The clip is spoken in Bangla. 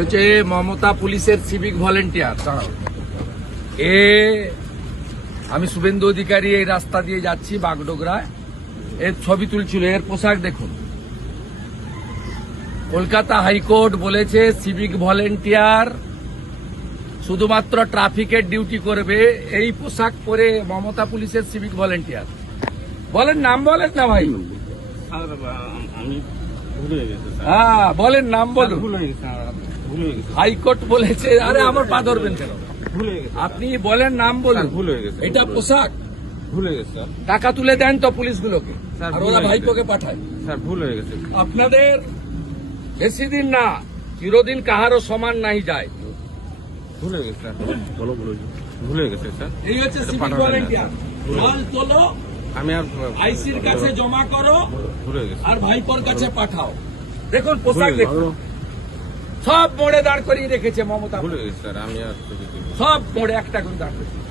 হচ্ছে মমতা পুলিশের সিভিক ভলেন্টিয়ার এ, আমি শুভেন্দু অধিকারী এই রাস্তা দিয়ে যাচ্ছি বাগডোগরায়। এর ছবি তুলছিল, এর পোশাক দেখুন। কলকাতা হাইকোর্ট বলেছে সিভিক ভলেন্টিয়ার শুধুমাত্র ট্রাফিকের ডিউটি করবে, এই পোশাক পরে মমতা পুলিশের সিভিক ভলেন্টিয়ার বলেন, নাম বলেন না ভাই। আমি হয়ে বলেন নাম বলুন। হাইকোর্ট বলেছে আরে আমার পা ধরবেন কেন? আপনি বলেন নাম বলুন। ভুল হয়ে গেছে। এটা পোশাক। ভুল হয়ে গেছে টাকা তুলে দেন তো পুলিশগুলোকে। আর ওরা হয়ে ভাইপোকে। পাঠায়। স্যার ভুল হয়ে গেছে। আপনাদের বেশি দিন না চিরদিন কাহারও সমান নাই যায়। ভুল হয়ে গেছে স্যার। বলো ভুল হয়ে গেছে স্যার। এই হচ্ছে। ভলেন্টিয়ার। তোলো আমি আর আইসির কাছে জমা করো আর ভাইপোর কাছে পাঠাও। দেখুন পোশাক দেখুন। সব মোড়ে দাঁড় করিয়ে রেখেছে মমতা। সব মোড়ে একটা করে দাঁড় করিয়ে।